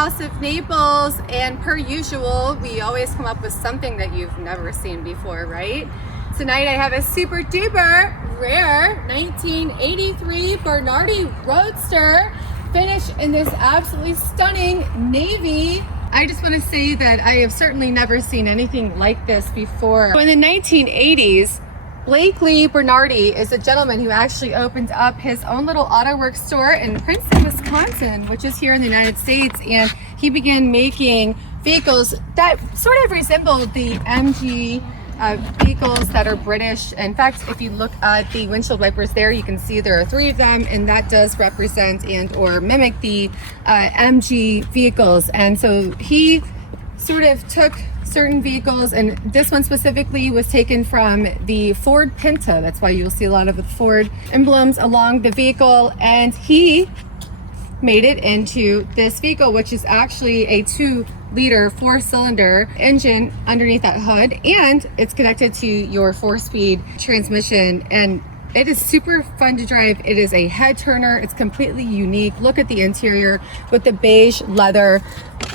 Autohaus of Naples, and per usual, we always come up with something that you've never seen before, right? Tonight I have a super duper rare 1983 Bernardi Roadster, finished in this absolutely stunning navy. I just want to say that I have certainly never seen anything like this before. So in the 1980s, Blakely Bernardi is a gentleman who actually opened up his own little auto works store in Princeton, Wisconsin, which is here in the United States, and he began making vehicles that sort of resembled the MG vehicles that are British. In fact, if you look at the windshield wipers there, you can see there are 3 of them, and that does represent and or mimic the MG vehicles. And so he sort of took certain vehicles, and this one specifically was taken from the Ford Pinto. That's why you'll see a lot of the Ford emblems along the vehicle, and he made it into this vehicle, which is actually a 2-liter 4-cylinder engine underneath that hood, and it's connected to your 4-speed transmission, and it is super fun to drive. It is a head turner. It's completely unique. Look at the interior with the beige leather.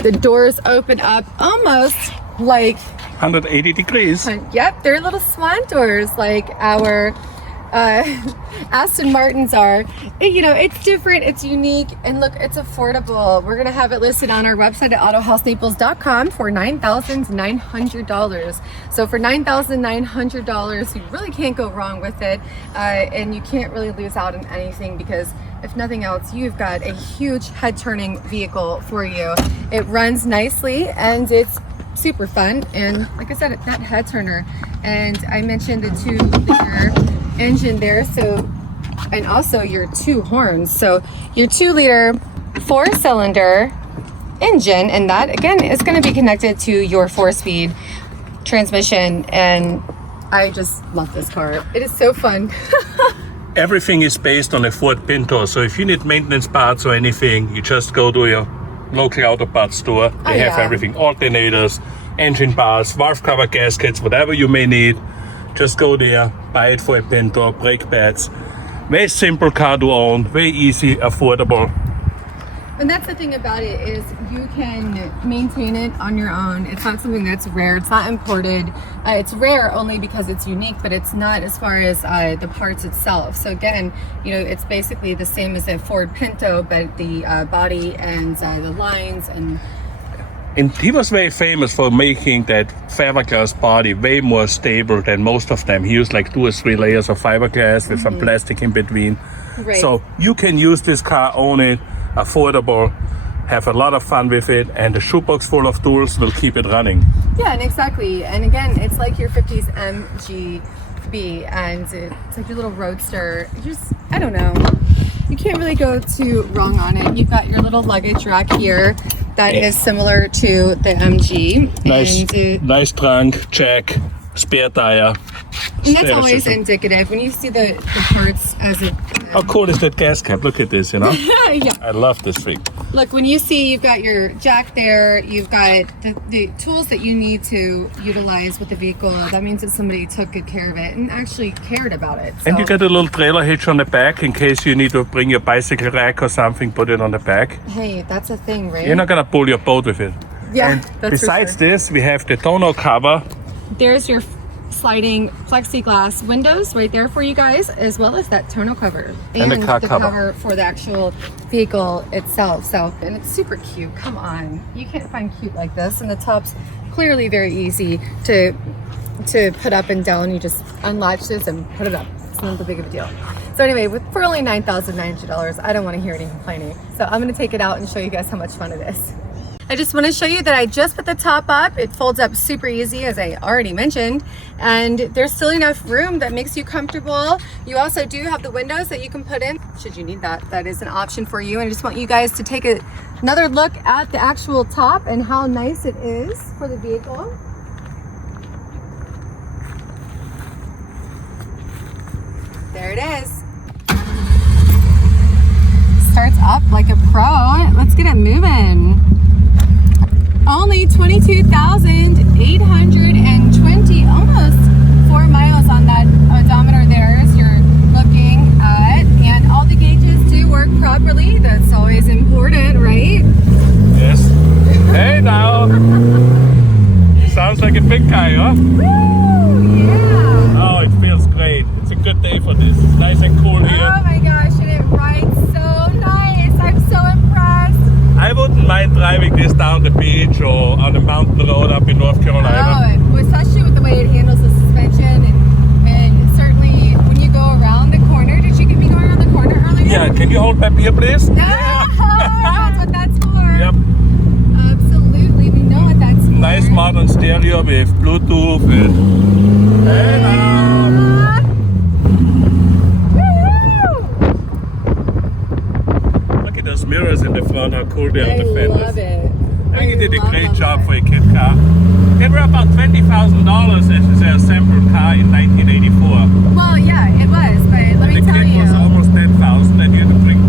The doors open up almost like 180 degrees. Yep, they're little swan doors like our Aston Martins are. It's different, it's unique, and look, it's affordable. We're gonna have it listed on our website at autohausnaples.com for $9,900. So for $9,900, you really can't go wrong with it, and you can't really lose out on anything, because if nothing else, you've got a huge head turning vehicle for you. It runs nicely and it's super fun, and like I said, that head turner, and I mentioned the 2-liter engine there, so, and also your 2 horns, so your 2-liter 4-cylinder engine, and that again is going to be connected to your 4-speed transmission, and I just love this car. It is so fun. Everything is based on a Ford Pinto, so if you need maintenance parts or anything, you just go to your local auto parts store. They have everything: alternators, engine bars, valve cover gaskets, whatever you may need. Just go there, buy it for a Pinto, brake pads. Very simple car to own, very easy, affordable. And that's the thing about it, is you can maintain it on your own. It's not something that's rare. It's not imported. It's rare only because it's unique, but it's not as far as the parts itself. So again, it's basically the same as a Ford Pinto, but the body and the lines and he was very famous for making that fiberglass body way more stable than most of them. He used like 2 or 3 layers of fiberglass with some plastic in between. Right. So you can use this car, own it, affordable, have a lot of fun with it, and the shoebox full of tools will keep it running. Yeah, and exactly. And again, it's like your 50s MGB, and it's like your little Roadster. I don't know. You can't really go too wrong on it. You've got your little luggage rack here that is similar to the MG. Nice trunk, jack, spare tire. And that's always indicative when you see the parts as a... How cool is that gas cap? Look at this, Yeah. I love this thing. Look, when you see you've got your jack there, you've got the tools that you need to utilize with the vehicle, that means that somebody took good care of it and actually cared about it. So. And you got a little trailer hitch on the back in case you need to bring your bicycle rack or something, put it on the back. Hey, that's a thing, right? You're not gonna pull your boat with it. Yeah, and that's besides for sure. this, we have the tonneau cover. There's your sliding plexiglass windows right there for you guys, as well as that tonneau cover and the car cover for the actual vehicle itself. So, and it's super cute. Come on, you can't find cute like this, and the top's clearly very easy to put up and down. You just unlatch this and put it up. It's not that big of a deal. So anyway, for only $9,900, I don't want to hear any complaining. So I'm going to take it out and show you guys how much fun it is. I just want to show you that I just put the top up. It folds up super easy, as I already mentioned, and there's still enough room that makes you comfortable. You also do have the windows that you can put in should you need that. That is an option for you. And I just want you guys to take another look at the actual top and how nice it is for the vehicle. There it is. Starts up like a pro. Let's get it moving. Only 22,820, almost 4 miles on that odometer there as you're looking at, and all the gauges do work properly. That's always important, right? Yes. sounds like a big guy, huh? Woo! Yeah! Oh, it feels great. It's a good day for this. It's nice and cool here. Oh my gosh, and it rides so nice. I'm so impressed. I wouldn't mind driving this down the beach or on the mountain road up in North Carolina. Oh, and especially with the way it handles the suspension and certainly when you go around the corner. Did you get me going around the corner earlier? Yeah, can you hold my beer, please? No, that's what that's for. Yep. Absolutely, we know what that's for. Nice modern stereo with Bluetooth and... Hey now! Look at those mirrors in the front, how cool they are on the fenders. I love it. I think you did a great job it. for a kid car. They were about $20,000 as a assembled car in 1984. Well, yeah, it was, but let me The tell kit you. was almost 10,000 and you had to bring...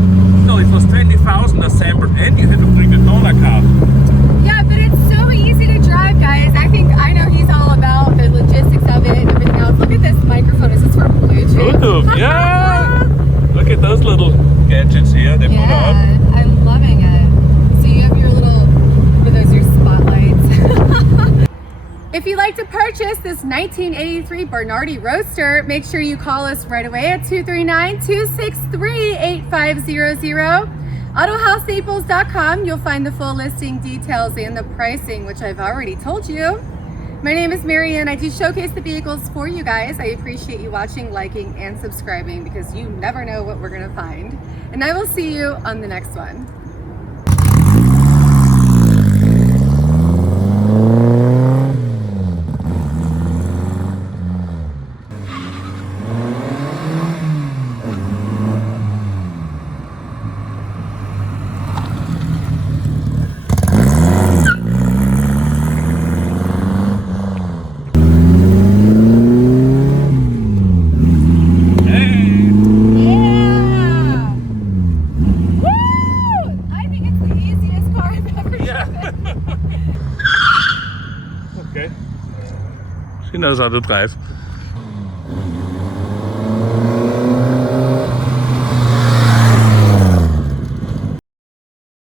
No, it was 20,000 assembled and you had to bring the donor car. Yeah, but it's so easy to drive, guys. I know he's all about the logistics of it and everything else. Look at this microphone. Is this for Bluetooth? Bluetooth, yeah! Look at those little gadgets here they put on. Yeah, I'm loving it. So you have your little, what are those, your spotlights? If you'd like to purchase this 1983 Bernardi Roadster, make sure you call us right away at 239-263-8500. Autohausnaples.com. You'll find the full listing details and the pricing, which I've already told you. My name is Marianne. I do showcase the vehicles for you guys. I appreciate you watching, liking, and subscribing because you never know what we're going to find. And I will see you on the next one. Okay. She knows how to drive.